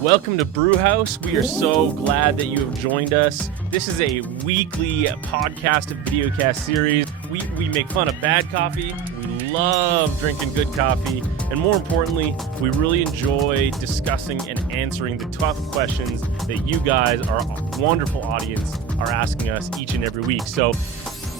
Welcome to Brew House. We are so glad that you have joined us. This is a weekly podcast and videocast series. We make fun of bad coffee. We love drinking good coffee. And more importantly, we really enjoy discussing and answering the tough questions that you guys, our wonderful audience, are asking us each and every week. So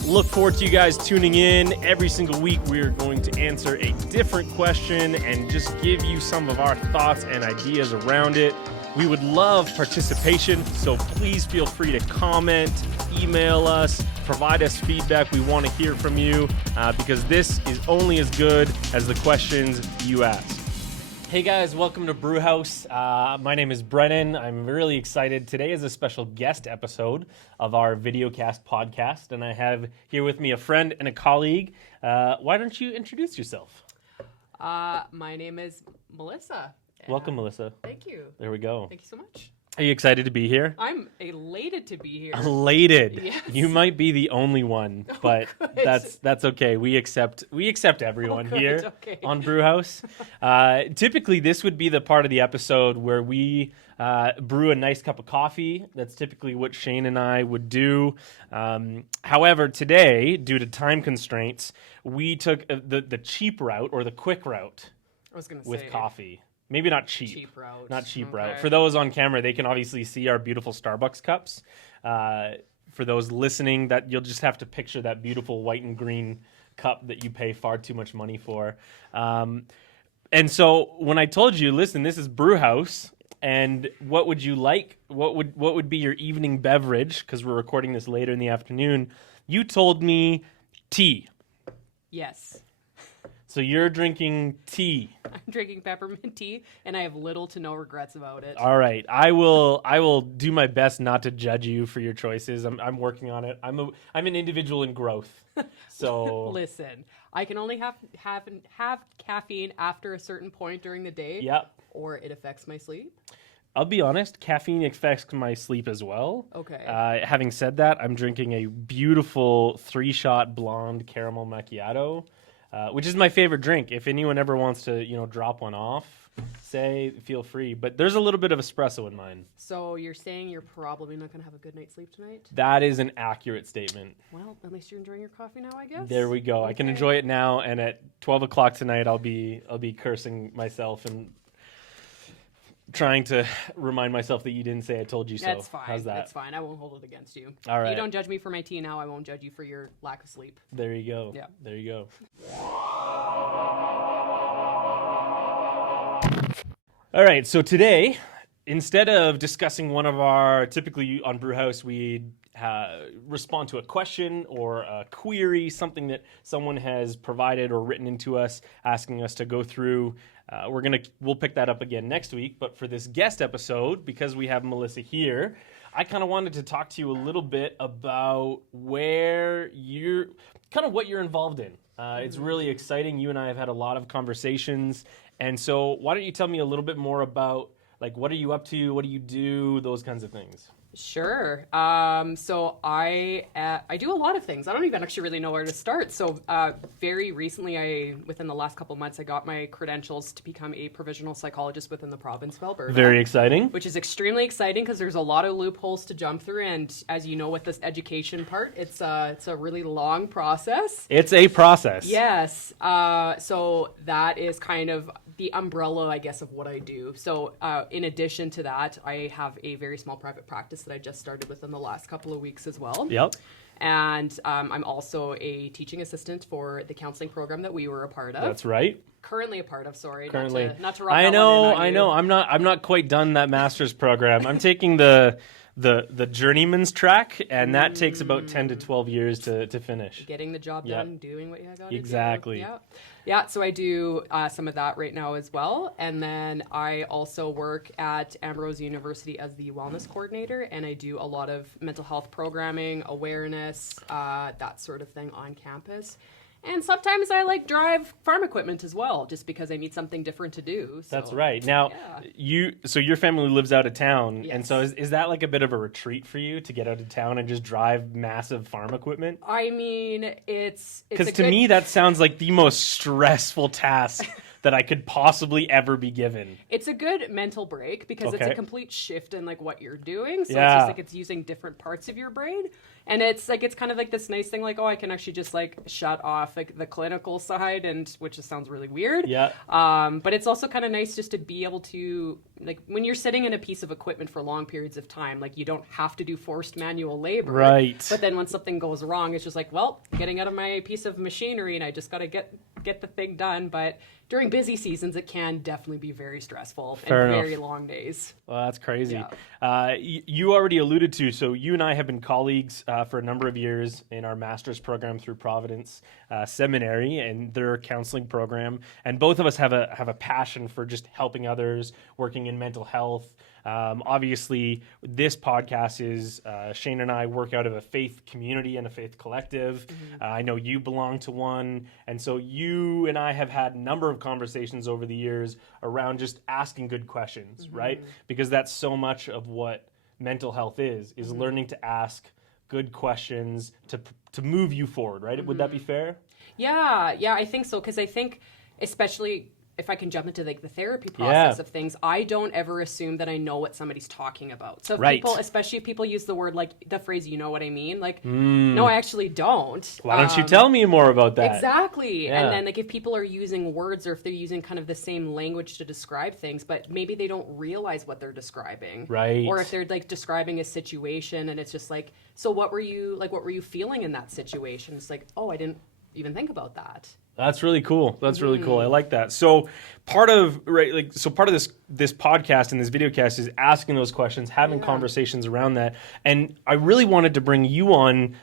look forward to you guys tuning in. Every single week, we are going to answer a different question and just give you some of our thoughts and ideas around it. We would love participation, so please feel free to comment, email us, provide us feedback. We want to hear from you because this is only as good as the questions you ask. Hey guys, welcome to Brew House. My name is Brennan. I'm really excited. Today is a special guest episode of our videocast podcast, and I have here with me a friend and a colleague. Why don't you introduce yourself? My name is Melissa. Welcome, Melissa. Thank you. There we go. Thank you so much. Are you excited to be here? I'm elated to be here. Elated. Yes. You might be the only one, but good. that's okay. We accept everyone good. here Okay. on Brew House. Typically, this would be the part of the episode where we brew a nice cup of coffee. That's typically what Shane and I would do. However, today, due to time constraints, we took the cheap route or the quick route I was going to say. with coffee. Maybe not cheap. Cheap route. Not cheap Okay. route. For those on camera, they can obviously see our beautiful Starbucks cups. For those listening, that you'll just have to picture that beautiful white and green cup that you pay far too much money for. And so when I told you, listen, this is Brew House, and what would you like? What would be your evening beverage? Because we're recording this later in the afternoon. You told me tea. Yes. So you're drinking tea. I'm drinking peppermint tea, and I have little to no regrets about it. All right, I will do my best not to judge you for your choices. I'm working on it. I'm an individual in growth. So Listen, I can only have caffeine after a certain point during the day. Yep. Or it affects my sleep. I'll be honest, caffeine affects my sleep as well. Okay. Having said that, I'm drinking a beautiful 3-shot blonde caramel macchiato, which is my favorite drink. If anyone ever wants to, drop one off, feel free. But there's a little bit of espresso in mine. So you're saying you're probably not going to have a good night's sleep tonight? That is an accurate statement. Well, at least you're enjoying your coffee now, I guess. There we go. Okay. I can enjoy it now, and at 12 o'clock tonight, I'll be cursing myself and trying to remind myself that you didn't say I told you so. That's fine. How's that? That's fine. I won't hold it against you. All right. You don't judge me for my tea now. I won't judge you for your lack of sleep. There you go. Yeah. There you go. All right. So today, instead of discussing one of our, typically on Brew House, we respond to a question or a query, something that someone has provided or written into us, asking us to go through. We'll pick that up again next week. But for this guest episode, because we have Melissa here, I kind of wanted to talk to you a little bit about what you're involved in. It's really exciting. You and I have had a lot of conversations. And so why don't you tell me a little bit more about, what are you up to? What do you do? Those kinds of things. Sure. So I do a lot of things. I don't even actually really know where to start. So very recently, within the last couple of months, I got my credentials to become a provisional psychologist within the province of Alberta. Very exciting. Which is extremely exciting because there's a lot of loopholes to jump through. And as you know, with this education part, it's a really long process. It's a process. Yes. So that is kind of the umbrella, I guess, of what I do. So in addition to that, I have a very small private practice that I just started within the last couple of weeks as well. Yep. And I'm also a teaching assistant for the counseling program that we were a part of. That's right. Currently a part of, sorry. Currently. Not to rub that one in on I you. know. I'm not quite done that master's program. I'm taking the journeyman's track, and that takes about 10 to 12 years to finish. Getting the job done, doing what you got to do. Exactly. Yeah, so I do some of that right now as well. And then I also work at Ambrose University as the wellness coordinator, and I do a lot of mental health programming, awareness, that sort of thing on campus. And sometimes I drive farm equipment as well, just because I need something different to do. So, That's right. Now, your family lives out of town, and so is that a bit of a retreat for you to get out of town and just drive massive farm equipment? I mean, it's because to me that sounds like the most stressful task that I could possibly ever be given. It's a good mental break because it's Okay. a complete shift in like what you're doing. So it's Yeah. just like it's using different parts of your brain. And it's kind of like this nice thing, like, oh, I can actually just like shut off like the clinical side, and which just sounds really weird. Yeah. But it's also kind of nice just to be able to, like, when you're sitting in a piece of equipment for long periods of time, like you don't have to do forced manual labor. Right. But then when something goes wrong, it's just like, well, getting out of my piece of machinery and I just got to get the thing done. But during busy seasons, it can definitely be very stressful Fair and enough. very long days. Well, that's crazy. Yeah. You already alluded to, so you and I have been colleagues for a number of years in our master's program through Providence Seminary and their counseling program. And both of us have a passion for just helping others, working in mental health. Obviously, this podcast is Shane and I work out of a faith community and a faith collective. I know you belong to one. And so you and I have had a number of conversations over the years around just asking good questions, right? Because that's so much of what mental health is learning to ask good questions to move you forward, right? Would that be fair? Yeah, I think so. Because I think, especially if I can jump into like the therapy process of things, I don't ever assume that I know what somebody's talking about. So if people, especially if people use the word, like the phrase, you know what I mean? Like, no, I actually don't. Why don't you tell me more about that? Exactly. Yeah. And then like if people are using words or if they're using kind of the same language to describe things, but maybe they don't realize what they're describing. Right. Or if they're like describing a situation and it's just like, so what were you feeling in that situation? It's like, oh, I didn't even think about that. That's really cool. That's really cool. I like that. So part of this podcast and this videocast is asking those questions, having conversations around that. And I really wanted to bring you on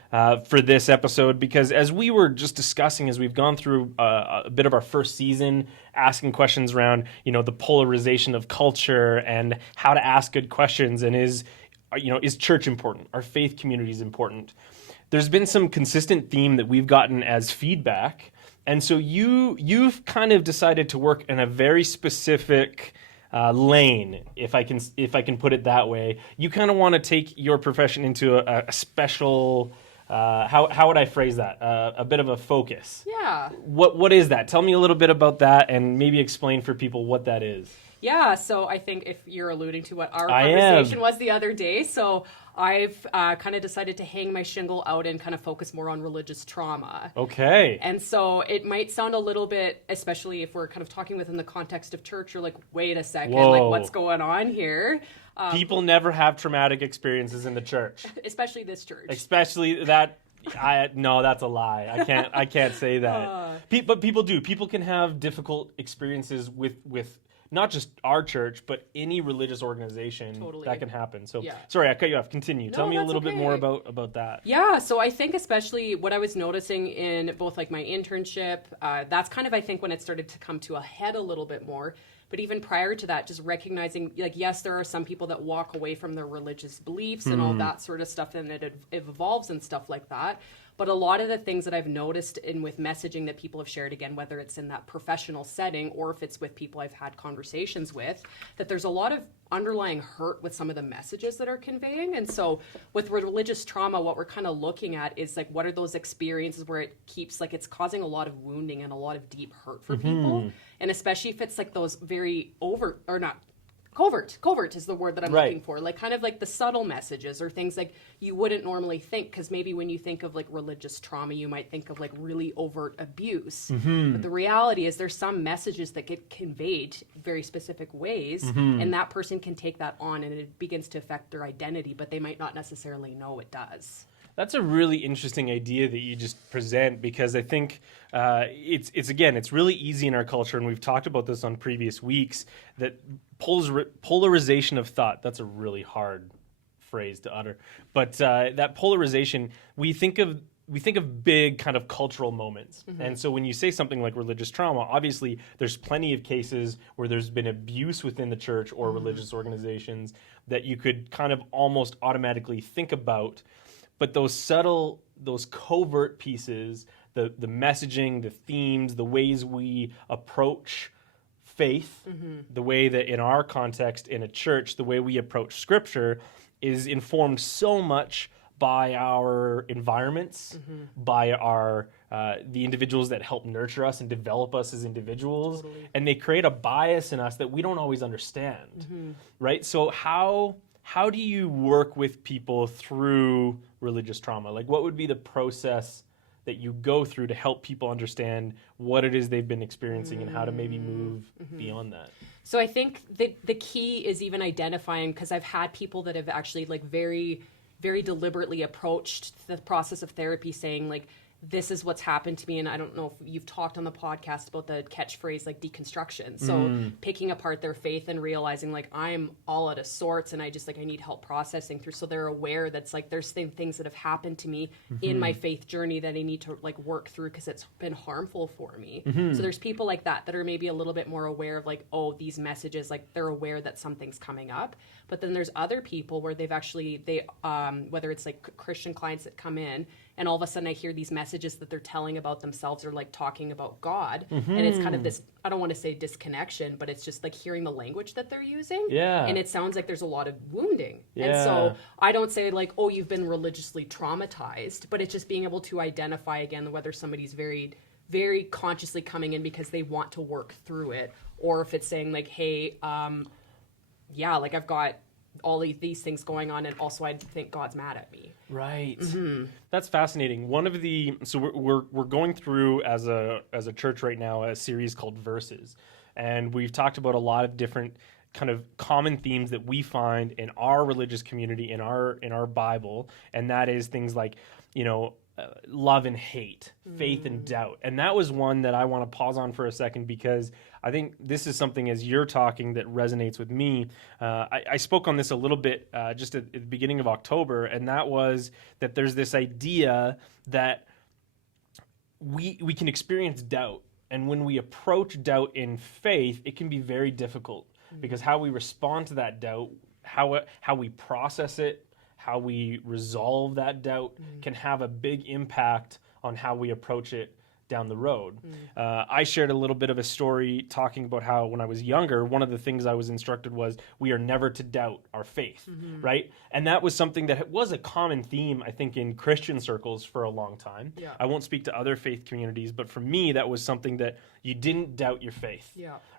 for this episode because as we were just discussing, as we've gone through a bit of our first season, asking questions around, the polarization of culture and how to ask good questions, and is church important? Are faith communities important? There's been some consistent theme that we've gotten as feedback. And so you've kind of decided to work in a very specific lane, if I can put it that way. You kind of want to take your profession into a special, how would I phrase that? A bit of a focus. Yeah. What is that? Tell me a little bit about that and maybe explain for people what that is. Yeah, so I think if you're alluding to what our conversation was the other day, so I've kind of decided to hang my shingle out and kind of focus more on religious trauma. Okay. And so it might sound a little bit, especially if we're kind of talking within the context of church, you're like, wait a second, like what's going on here? People never have traumatic experiences in the church. Especially this church. Especially that... no, that's a lie. I can't say that. But people do. People can have difficult experiences with not just our church, but any religious organization. Totally. That can happen. So, sorry, I cut you off. Continue. No, Tell me a little okay. bit more about that. Yeah, so I think especially what I was noticing in both like my internship, that's kind of, I think, when it started to come to a head a little bit more. But even prior to that, just recognizing, like, yes, there are some people that walk away from their religious beliefs and all that sort of stuff, and it evolves and stuff like that. But a lot of the things that I've noticed with messaging that people have shared, again, whether it's in that professional setting or if it's with people I've had conversations with, that there's a lot of underlying hurt with some of the messages that are conveying. And so with religious trauma, what we're kind of looking at is like, what are those experiences where it keeps, like, it's causing a lot of wounding and a lot of deep hurt for people. And especially if it's like those very covert is the word that I'm looking for, like kind of like the subtle messages or things like you wouldn't normally think, because maybe when you think of like religious trauma, you might think of like really overt abuse. But the reality is there's some messages that get conveyed very specific ways, and that person can take that on and it begins to affect their identity, but they might not necessarily know it does. That's a really interesting idea that you just present, because I think it's really easy in our culture, and we've talked about this on previous weeks, that polarization of thought, that's a really hard phrase to utter, but that polarization, we think of big kind of cultural moments. And so when you say something like religious trauma, obviously there's plenty of cases where there's been abuse within the church or religious organizations that you could kind of almost automatically think about. But those subtle, those covert pieces, the messaging, the themes, the ways we approach faith, the way that in our context in a church, the way we approach scripture is informed so much by our environments, by our the individuals that help nurture us and develop us as individuals, and they create a bias in us that we don't always understand, right? So how do you work with people through religious trauma? Like, what would be the process that you go through to help people understand what it is they've been experiencing and how to maybe move beyond that? So I think the key is even identifying, because I've had people that have actually like very, very deliberately approached the process of therapy saying like, this is what's happened to me. And I don't know if you've talked on the podcast about the catchphrase like deconstruction. So picking apart their faith and realizing like I'm all out of sorts and I need help processing through. So they're aware that's like there's things that have happened to me in my faith journey that I need to like work through because it's been harmful for me. So there's people like that are maybe a little bit more aware of like, oh, these messages, like they're aware that something's coming up. But then there's other people where whether it's like Christian clients that come in and all of a sudden I hear these messages that they're telling about themselves or like talking about God. And it's kind of this, I don't want to say disconnection, but it's just like hearing the language that they're using. Yeah. And it sounds like there's a lot of wounding. Yeah. And so I don't say like, oh, you've been religiously traumatized, but it's just being able to identify again whether somebody's very, very consciously coming in because they want to work through it, or if it's saying like, hey, like I've got all these things going on, and also I think God's mad at me. Right. That's fascinating. So we're going through as a church right now a series called Verses, and we've talked about a lot of different kind of common themes that we find in our religious community, in our Bible, and that is things like, love and hate, faith and doubt. And that was one that I want to pause on for a second, because I think this is something, as you're talking, that resonates with me. I spoke on this a little bit just at the beginning of October, and that was that there's this idea that we can experience doubt. And when we approach doubt in faith, it can be very difficult, because how we respond to that doubt, how we process it, how we resolve that doubt can have a big impact on how we approach it down the road. I shared a little bit of a story talking about how when I was younger, one of the things I was instructed was we are never to doubt our faith, right? And that was something that was a common theme, I think, in Christian circles for a long time. Yeah. I won't speak to other faith communities, but for me, that was something that you didn't doubt your faith,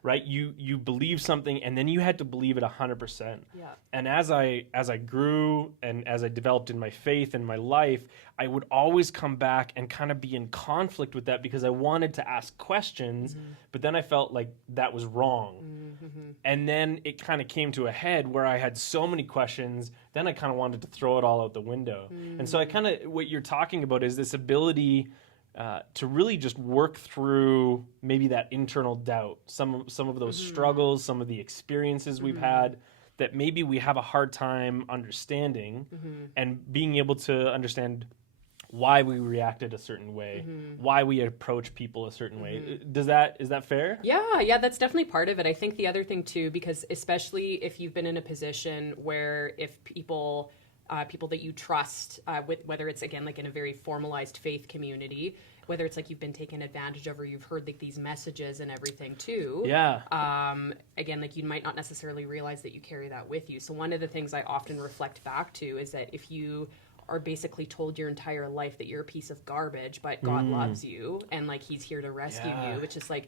right? You believed something, and then you had to believe it 100%. Yeah. And as I grew and as I developed in my faith and my life, I would always come back and kind of be in conflict with that, because I wanted to ask questions, but then I felt like that was wrong. And then it kind of came to a head where I had so many questions, then I kind of wanted to throw it all out the window. And so what you're talking about is this ability to really just work through maybe that internal doubt, some of those struggles, some of the experiences we've had that maybe we have a hard time understanding, and being able to understand why we reacted a certain way, why we approach people a certain way. Is that fair? Yeah, that's definitely part of it. I think the other thing too, because especially if you've been in a position where if people that you trust, whether it's again like in a very formalized faith community, whether it's like you've been taken advantage of or you've heard like these messages and everything too. Yeah. Again, like you might not necessarily realize that you carry that with you. So one of the things I often reflect back to is that if you are basically told your entire life that you're a piece of garbage, but God loves you and like he's here to rescue you, which is like,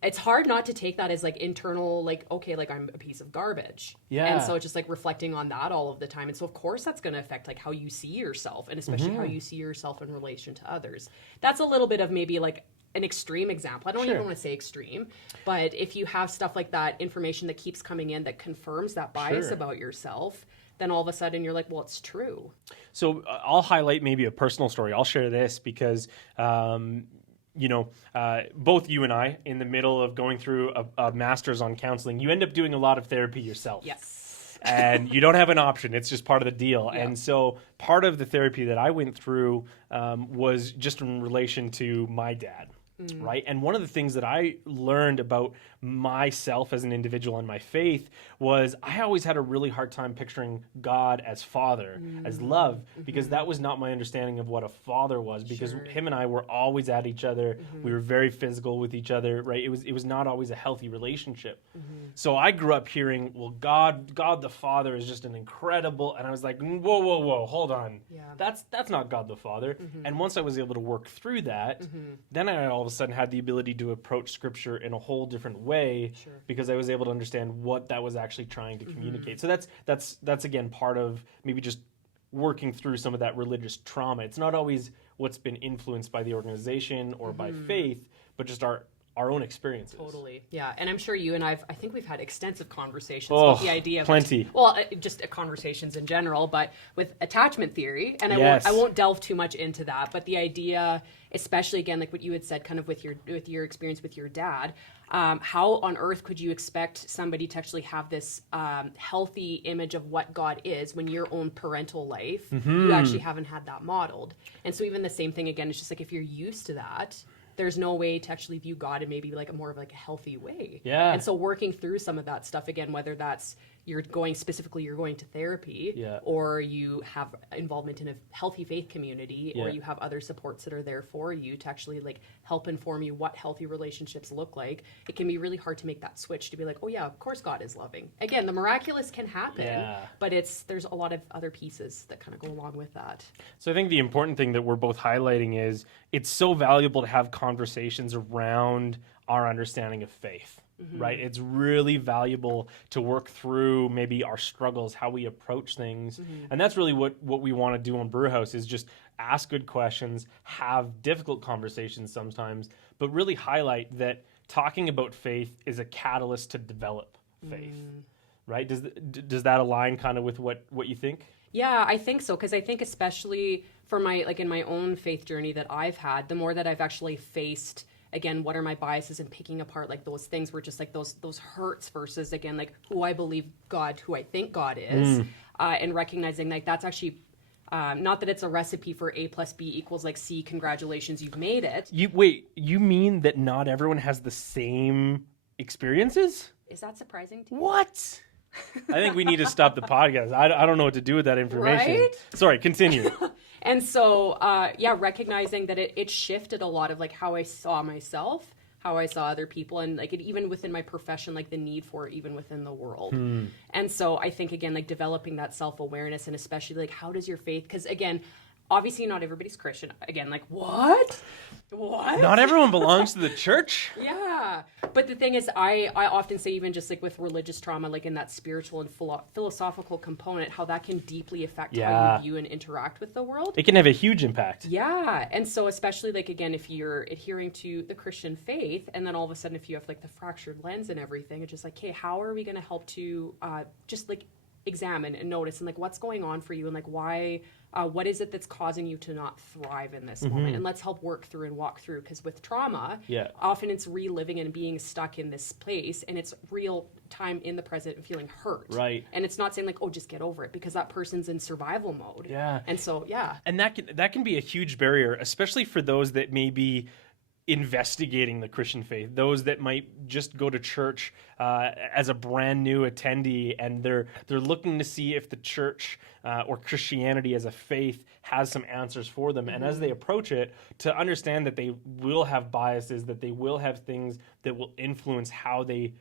it's hard not to take that as like internal, like, okay, like I'm a piece of garbage. Yeah. And so it's just like reflecting on that all of the time. And so of course that's going to affect like how you see yourself, and especially how you see yourself in relation to others. That's a little bit of maybe like an extreme example. I don't even want to say extreme, but if you have stuff like that, information that keeps coming in that confirms that bias about yourself, then all of a sudden you're like, well, it's true. So I'll highlight maybe a personal story. I'll share this because, both you and I, in the middle of going through a master's on counseling, you end up doing a lot of therapy yourself. Yes. And you don't have an option. It's just part of the deal. Yeah. And so part of the therapy that I went through was just in relation to my dad. right? And one of the things that I learned about myself as an individual and my faith was I always had a really hard time picturing God as Father, as love, because that was not my understanding of what a father was, because him and I were always at each other. We were very physical with each other, right? It was not always a healthy relationship. So I grew up hearing, well, God the Father is just an incredible, and I was like, whoa, hold on. Yeah. That's not God the Father. And once I was able to work through that, then I all of a sudden had the ability to approach Scripture in a whole different way, because I was able to understand what that was actually trying to communicate. So that's again part of maybe just working through some of that religious trauma. It's not always what's been influenced by the organization or by faith, but just our own experiences. Totally. Yeah. And I'm sure you and I think we've had extensive conversations about the idea of plenty. Just conversations in general, but with attachment theory, and Yes. I won't delve too much into that, but the idea, especially again, like what you had said kind of with your experience with your dad, how on earth could you expect somebody to actually have this healthy image of what God is when your own parental life, you actually haven't had that modeled? And so even the same thing again, it's just like if you're used to that, there's no way to actually view God in maybe like a more of like a healthy way. Yeah. And so working through some of that stuff again, whether that's you're going to therapy, or you have involvement in a healthy faith community, or you have other supports that are there for you to actually like help inform you what healthy relationships look like. It can be really hard to make that switch to be like, oh yeah, of course God is loving. Again, the miraculous can happen, but there's a lot of other pieces that kind of go along with that. So I think the important thing that we're both highlighting is it's so valuable to have conversations around our understanding of faith. Right? It's really valuable to work through maybe our struggles, how we approach things. And that's really what we want to do on Brew House is just ask good questions, have difficult conversations sometimes, but really highlight that talking about faith is a catalyst to develop faith. Right? Does that align kind of with what you think? Yeah, I think so, because I think especially for in my own faith journey that I've had, the more that I've actually faced again, what are my biases, and picking apart like those things were just like those hurts versus again like who I believe God, who I think God is, and recognizing like that's actually not that it's a recipe for A plus B equals like C. Congratulations, you've made it. You mean that not everyone has the same experiences? Is that surprising to you? What? I think we need to stop the podcast. I don't know what to do with that information. Right? Sorry, continue. And so, recognizing that it shifted a lot of like how I saw myself, how I saw other people, and like it even within my profession, like the need for it even within the world. And so I think again, like developing that self-awareness, and especially like how does your faith, because again, obviously not everybody's Christian. Again, like what? Not everyone belongs to the church? Yeah. But the thing is, I often say even just like with religious trauma, like in that spiritual and philosophical component, how that can deeply affect how you view and interact with the world. It can have a huge impact. Yeah. And so especially like, again, if you're adhering to the Christian faith, and then all of a sudden if you have like the fractured lens and everything, it's just like, hey, how are we going to help to just like examine and notice and like what's going on for you, and like why what is it that's causing you to not thrive in this moment, and let's help work through and walk through, because with trauma often it's reliving and being stuck in this place, and it's real time in the present and feeling hurt, right? And it's not saying like, oh, just get over it, because that person's in survival mode. And so and that can be a huge barrier, especially for those that may be investigating the Christian faith, those that might just go to church as a brand new attendee, and they're looking to see if the church or Christianity as a faith has some answers for them. And as they approach it, to understand that they will have biases, that they will have things that will influence how they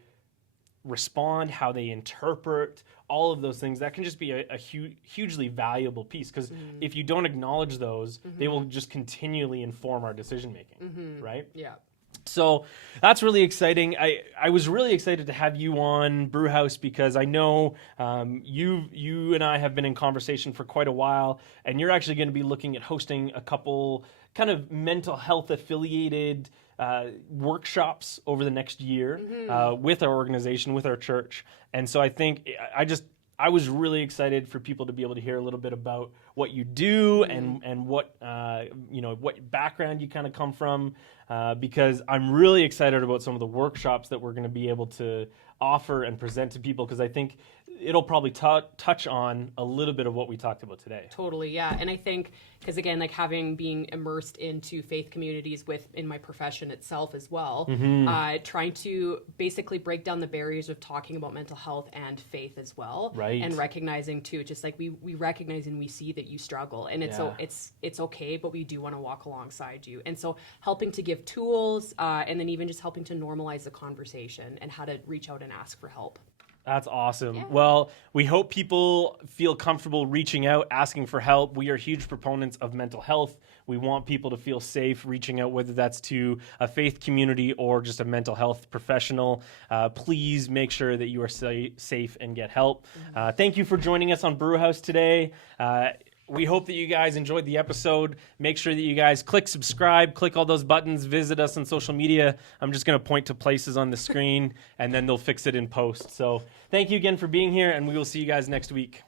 respond, how they interpret, all of those things, that can just be a hugely valuable piece, because if you don't acknowledge those, they will just continually inform our decision making, right? Yeah. So that's really exciting. I was really excited to have you on Brew House, because I know you and I have been in conversation for quite a while, and you're actually going to be looking at hosting a couple kind of mental health affiliated workshops over the next year with our organization, with our church. And so I think I was really excited for people to be able to hear a little bit about what you do and what what background you kind of come from, because I'm really excited about some of the workshops that we're going to be able to offer and present to people? Because I think it'll probably touch on a little bit of what we talked about today. Totally, yeah. And I think, because again, like being immersed into faith communities in my profession itself as well, trying to basically break down the barriers of talking about mental health and faith as well. Right. And recognizing too, just like we recognize and we see that you struggle, and it's okay, but we do want to walk alongside you. And so helping to give tools, and then even just helping to normalize the conversation and how to reach out and ask for help. That's awesome. Yeah. Well, we hope people feel comfortable reaching out, asking for help. We are huge proponents of mental health. We want people to feel safe reaching out, whether that's to a faith community or just a mental health professional. Please make sure that you are safe and get help. Thank you for joining us on Brew House today. We hope that you guys enjoyed the episode. Make sure that you guys click subscribe, click all those buttons, visit us on social media. I'm just going to point to places on the screen, and then they'll fix it in post. So thank you again for being here, and we will see you guys next week.